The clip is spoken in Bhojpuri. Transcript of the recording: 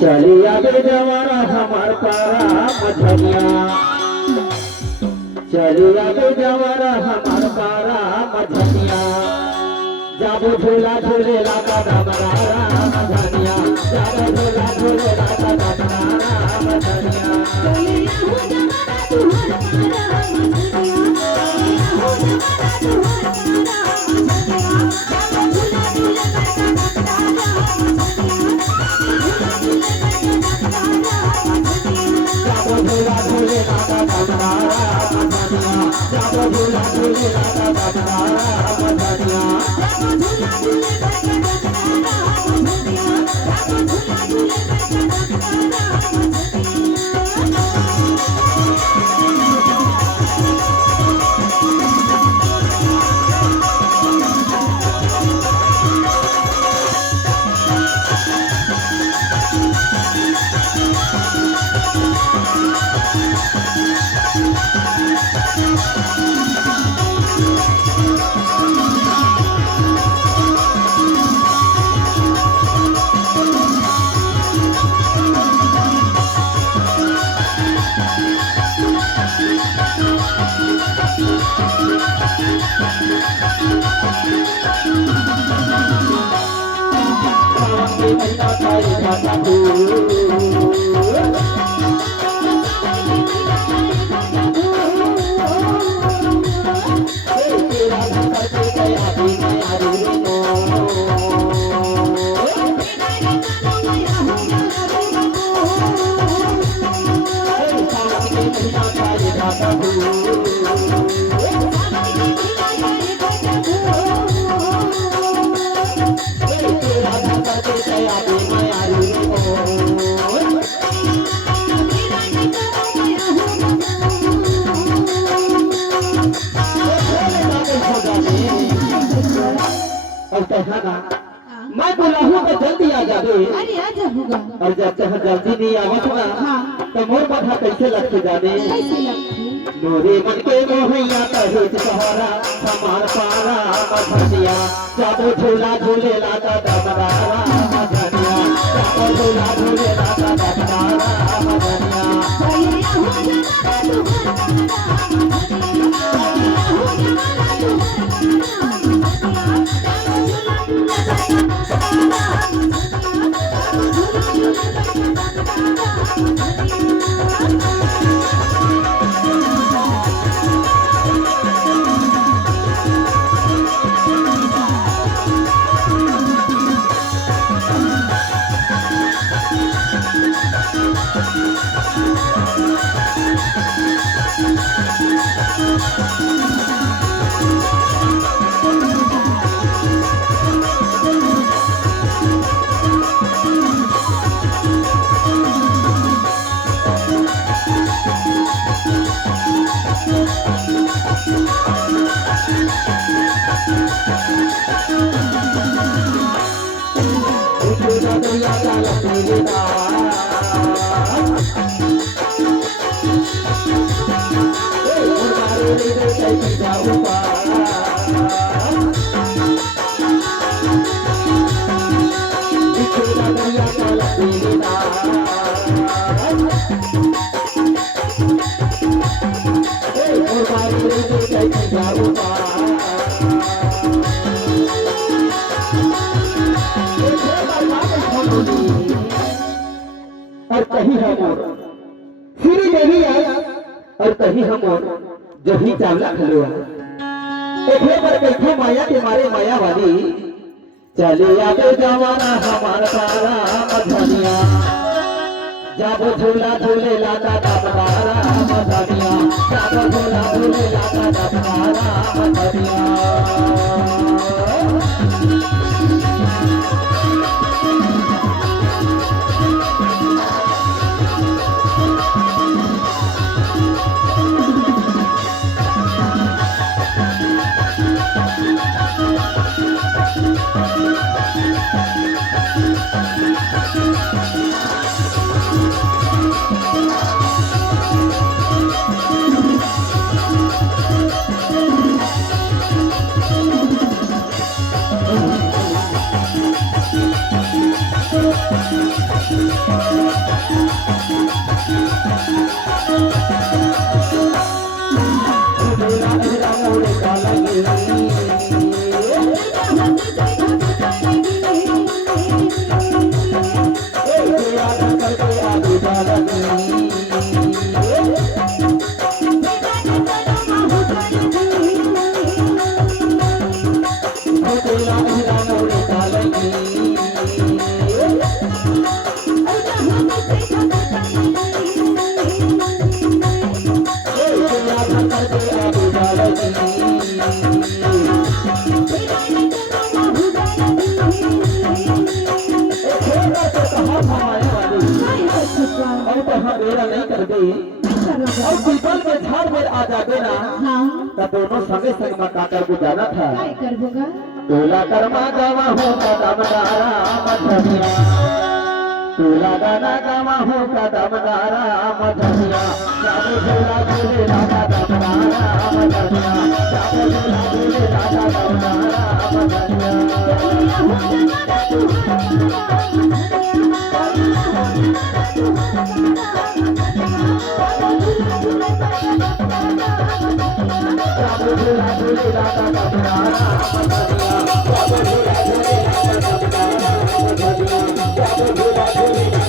चलिया गे जवारा हमार पारा मझनिया, चलिया गे जवारा हमार पारा मझनिया, जाबो झूला झूले लाता डमरारा मझनिया, जाबो झूला झूले लाता डमरारा मझनिया। चलिया हो जवारा तुहर पारा मझनिया, चलिया हो जवारा तुहर पारा मझनिया, जाबो झूला झूले लाता डमरारा मझनिया, जाबो झूला झूले लाता डमरारा मझनिया, जाबो झूला झूले लाता डमरारा मझनिया। जाबो झूला झूले लाता डमरारा मझनिया, जाबो झूला झूले लाता डमरारा मैं बोला हूँ तो जल्दी आ जाबे। अरे आजा होगा और जब तक जल्दी नहीं आवत ना हाँ तो मोर माथा कैसे लग के जाबे। कैसे लगती मोरे मन के मोहैया कहे सहारा हमार पारा मझनिया, जाबो झूला झूले लाता डमरारा मझनिया, जाबो झूला झूले लाता डमरारा मझनिया। चलिया हो जवारा तुहर पारा मझनिया, चलिया हो जवारा तुहर पारा मझनिया, जाबो झूला झूले लाता डमरारा मझनिया, जाबो झूला झूले लाता डमरारा मझनिया। और कहीं हम श्री देवी आई और कहीं हम जो ही चावला खलो एखे पर बैठे माया के मारे माया वाली चले आगे जवाना हमार पारा मझनिया, जाबो झूला झूले लाता डमरारा मझनिया, जाबो झूला झूले लाता डमरारा मझनिया। झूला झूला मोरे काला गिरी नहीं कर गई और पीपल के झाड़ में आ जाते ना तो दोनों संगे संग में काकर गुजारा था तोला कर्मा गावा हो कदम दारा मधनिया तोला गाना गावा हो कदम दारा मधनिया जादू झूला झूले लागा कदम दारा मधनिया जादू झूला झूले लागा कदम दारा मधनिया Thank you.